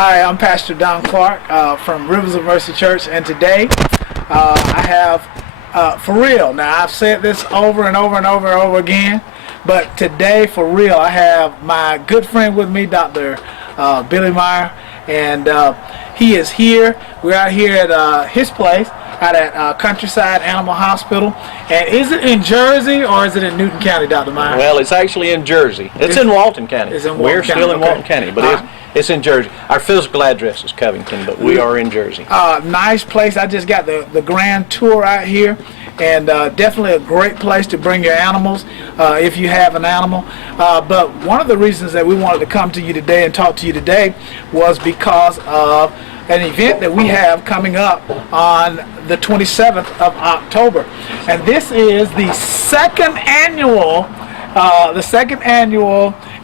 Hi, I'm Pastor Don Clark from Rivers of Mercy Church, and today I have, for real, now I've said this over and over and over and over again, but today, for real, I have my good friend with me, Dr. Billy Meyer, and he is here. We're out here at his place, out at Countryside Animal Hospital. And is it in Jersey or is it in Newton County, Dr. Meyer? Well, it's actually in Jersey. It's in Walton County. It's in Walton We're County, still in okay. Walton County, but it's in Jersey. Our physical address is Covington, but we are in Jersey. Nice place. I just got the grand tour out here, and definitely a great place to bring your animals if you have an animal. But one of the reasons that we wanted to come to you today and talk to you today was because of an event that we have coming up on the 27th of October. And this is the second annual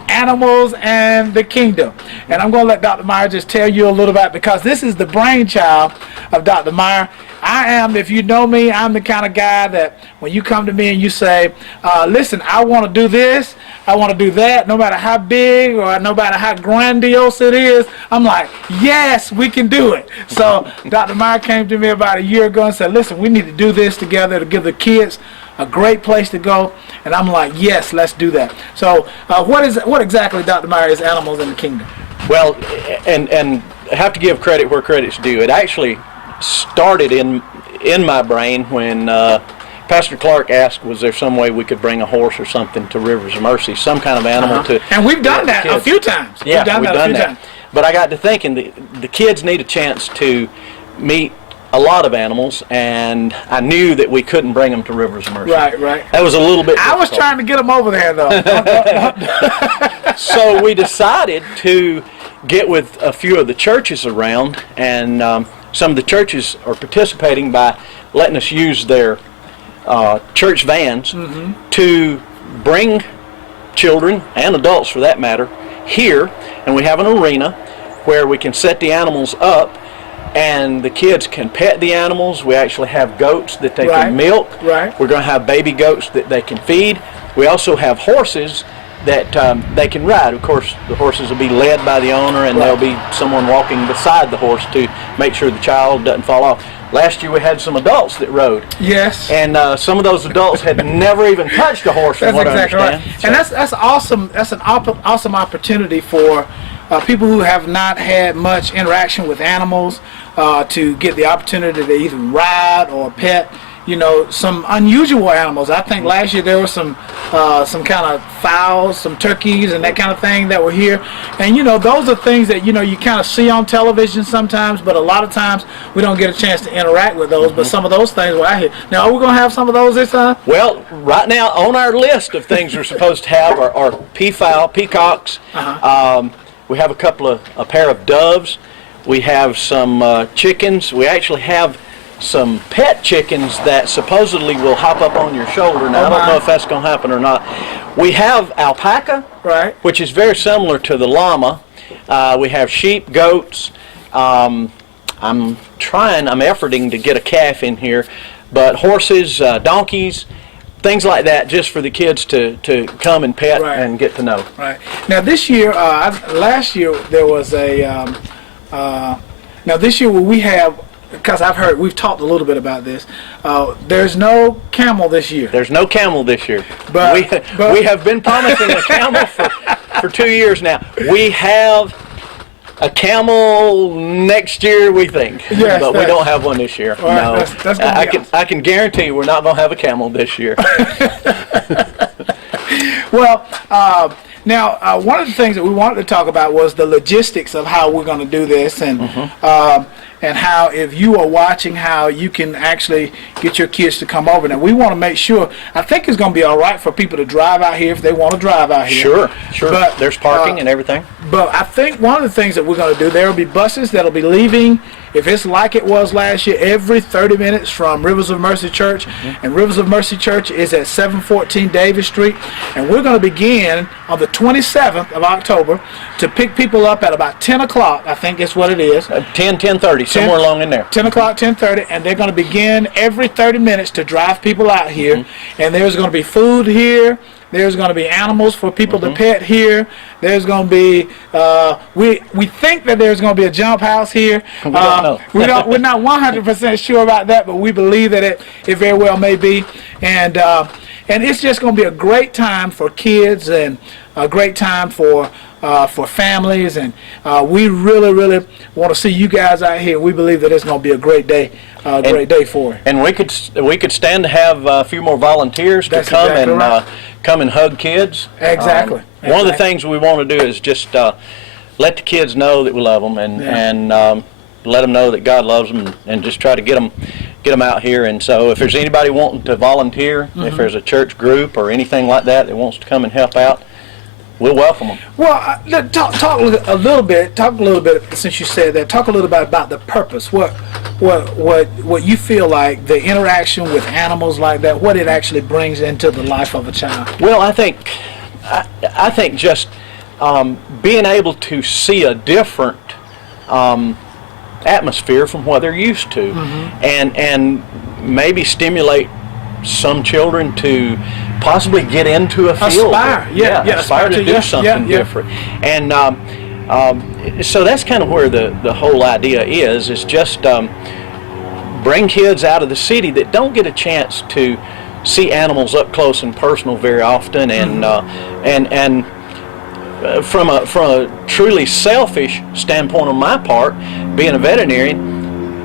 Animals and the Kingdom. And I'm going to let Dr. Meyer just tell you a little about it, because this is the brainchild of Dr. Meyer. I am, if you know me, I'm the kind of guy that when you come to me and you say, listen, I want to do this, I want to do that, no matter how big or no matter how grandiose it is, I'm like, yes, we can do it. So Dr. Meyer came to me about a year ago and said, listen, we need to do this together to give the kids a great place to go. And I'm like, yes, let's do that. So what exactly, Dr. Meyer, is Animals in the Kingdom? Well, and I have to give credit where credit's due. It actually started in my brain when Pastor Clark asked, was there some way we could bring a horse or something to Rivers of Mercy, some kind of animal to... And we've done that a few times. Yeah, we've done that a few times. But I got to thinking, the kids need a chance to meet a lot of animals, and I knew that we couldn't bring them to Rivers of Mercy. Right. That was a little bit difficult. I was trying to get them over there, though. So we decided to get with a few of the churches around, and some of the churches are participating by letting us use their church vans to bring children, and adults for that matter, here, and we have an arena where we can set the animals up, and the kids can pet the animals. We actually have goats that they can milk. Right. We're going to have baby goats that they can feed. We also have horses that they can ride. Of course, the horses will be led by the owner, and there'll be someone walking beside the horse to make sure the child doesn't fall off. Last year we had some adults that rode. Yes. And some of those adults had never even touched a horse, from what I understand. Right. And that's awesome. That's an awesome opportunity for people who have not had much interaction with animals to get the opportunity to either ride or pet, some unusual animals. I think last year there were some kind of fowls, some turkeys and that kind of thing that were here. And those are things that you kind of see on television sometimes, but a lot of times we don't get a chance to interact with those. But some of those things were out here. Now, are we going to have some of those this time? Well, right now on our list of things we're supposed to have are peacocks. We have a pair of doves. We have some chickens. We actually have some pet chickens that supposedly will hop up on your shoulder. Now, I don't know if that's going to happen or not. We have alpaca, which is very similar to the llama. We have sheep, goats. I'm efforting to get a calf in here, but horses, donkeys, things like that, just for the kids to come and pet and get to know. Right. Now, this year, last year there was a... now, this year we have... Because we've talked a little bit about this. There's no camel this year. There's no camel this year. But we have been promising a camel for 2 years now. We have a camel next year, we think. Yes, but we don't have one this year. Right, no. that's I can guarantee we're not going to have a camel this year. Well, now, one of the things that we wanted to talk about was the logistics of how we're going to do this, and how, if you are watching, how you can actually get your kids to come over. Now, we want to make sure, I think it's going to be all right for people to drive out here if they want to drive out here. Sure. But there's parking and everything. But I think one of the things that we're going to do, there will be buses that will be leaving, if it's like it was last year, every 30 minutes from Rivers of Mercy Church. And Rivers of Mercy Church is at 714 Davis Street. And we're going to begin on the 27th of October to pick people up at about 10 o'clock, I think is what it is. 10:30, somewhere along in there. 10 o'clock, 10:30, and they're going to begin every 30 minutes to drive people out here. And there's going to be food here. There's going to be animals for people to pet here. There's going to be we think that there's going to be a jump house here. We don't know. We're not 100% sure about that, but we believe that it very well may be. And it's just going to be a great time for kids and a great time for families, and we really want to see you guys out here. We believe that it's going to be a great day, day for it. And we could stand to have a few more volunteers to come exactly right. Come and hug kids. Exactly. One of the things we want to do is just let the kids know that we love them, and let them know that God loves them, and just try to get them out here. And so if there's anybody wanting to volunteer, if there's a church group or anything like that that wants to come and help out, we'll welcome them. Well, talk a little bit. Since you said that, talk a little bit about the purpose. What you feel like the interaction with animals like that, what it actually brings into the life of a child. Well, I think just being able to see a different atmosphere from what they're used to, and maybe stimulate some children to possibly get into a field. Aspire to do something different. And so that's kind of where the whole idea is just bring kids out of the city that don't get a chance to see animals up close and personal very often, and from a truly selfish standpoint on my part, being a veterinarian,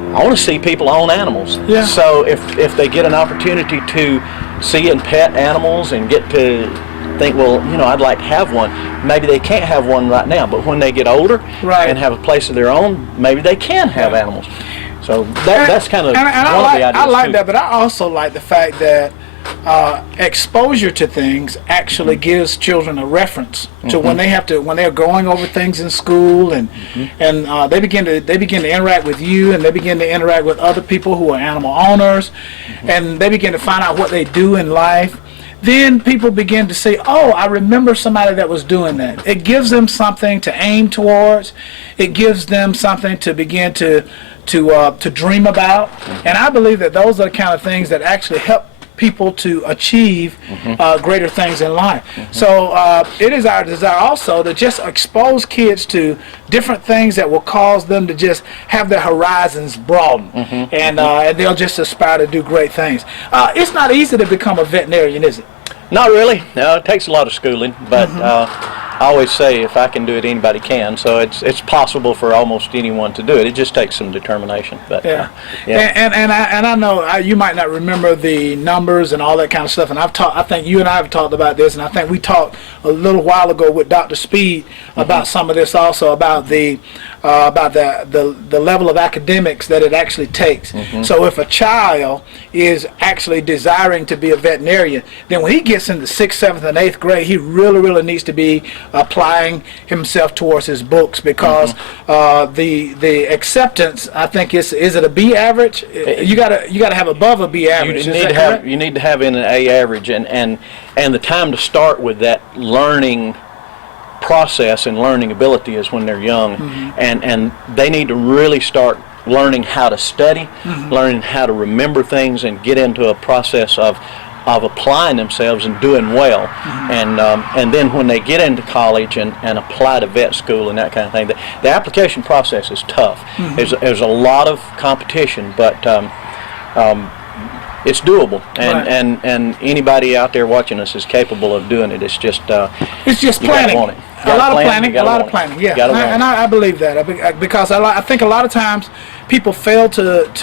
I want to see people own animals. Yeah. So if they get an opportunity to see and pet animals and get to think, well, I'd like to have one. Maybe they can't have one right now, but when they get older and have a place of their own, maybe they can have animals. So that's kind of one of the ideas. I like that, but I also like the fact that exposure to things actually gives children a reference to when they're going over things in school, and they begin to interact with you, and they begin to interact with other people who are animal owners, and they begin to find out what they do in life. Then people begin to say, oh, I remember somebody that was doing that. It gives them something to aim towards. It gives them something to begin to dream about. And I believe that those are the kind of things that actually help people to achieve greater things in life. So it is our desire also to just expose kids to different things that will cause them to just have their horizons broaden, and they'll just aspire to do great things. It's not easy to become a veterinarian, is it? Not really. No, it takes a lot of schooling, but I always say if I can do it, anybody can. So it's possible for almost anyone to do it. It just takes some determination. But And I know you might not remember the numbers and all that kind of stuff. And I think you and I have talked about this, and I think we talked a little while ago with Dr. Speed about some of this also, about the level of academics that it actually takes. So if a child is actually desiring to be a veterinarian, then when he gets into 6th, 7th, and 8th grade, he really needs to be applying himself towards his books, because the acceptance, I think, is it a B average? You gotta have above a B average. You need to have in an A average, and the time to start with that learning process and learning ability is when they're young, and they need to really start learning how to study, learning how to remember things, and get into a process of applying themselves and doing well, and then when they get into college and apply to vet school and that kind of thing, the application process is tough. There's a lot of competition, but it's doable, and anybody out there watching us is capable of doing it. It's just planning. Want it. A lot of planning. Yeah, and I believe that, because I think a lot of times people fail to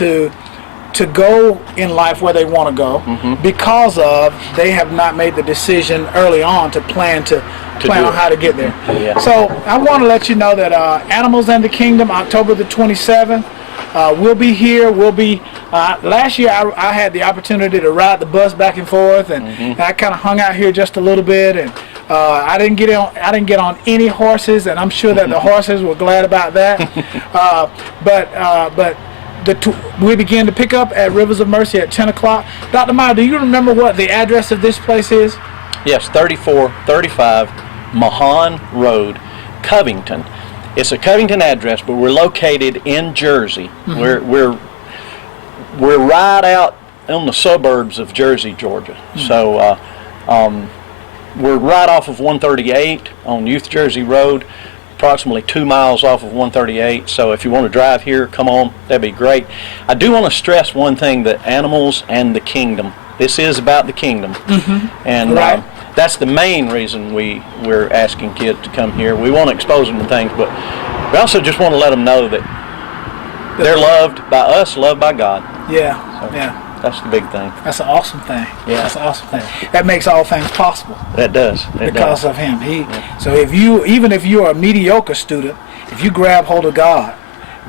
go in life where they want to go because of they have not made the decision early on to plan on how to get there. So I want to let you know that Animals and the Kingdom, October the 27th. We'll be here. Last year I had the opportunity to ride the bus back and forth, and I kind of hung out here just a little bit, and I didn't get on any horses, and I'm sure that the horses were glad about that. But we began to pick up at Rivers of Mercy at 10 o'clock. Dr. Meyer, do you remember what the address of this place is? Yes, 3435 Mahan Road, Covington. It's a Covington address, but we're located in Jersey. We're right out on the suburbs of Jersey, Georgia. So we're right off of 138 on Youth Jersey Road, approximately 2 miles off of 138. So if you want to drive here, come on, that'd be great. I do want to stress one thing, that animals and the kingdom. This is about the kingdom. And Right. that's the main reason we're asking kids to come here. We want to expose them to things, but we also just want to let them know that they're loved by us, loved by God. Yeah, So yeah. that's the big thing. That's an awesome thing. Yeah. That's an awesome thing. That makes all things possible That does. It because does. of him. So even if you're a mediocre student, if you grab hold of God,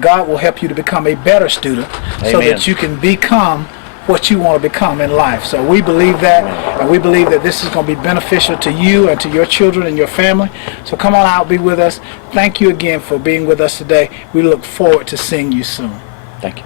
God will help you to become a better student so Amen. that you can become what you want to become in life. So we believe that, and we believe that this is going to be beneficial to you and to your children and your family. So come on out, be with us. Thank you again for being with us today. We look forward to seeing you soon. Thank you.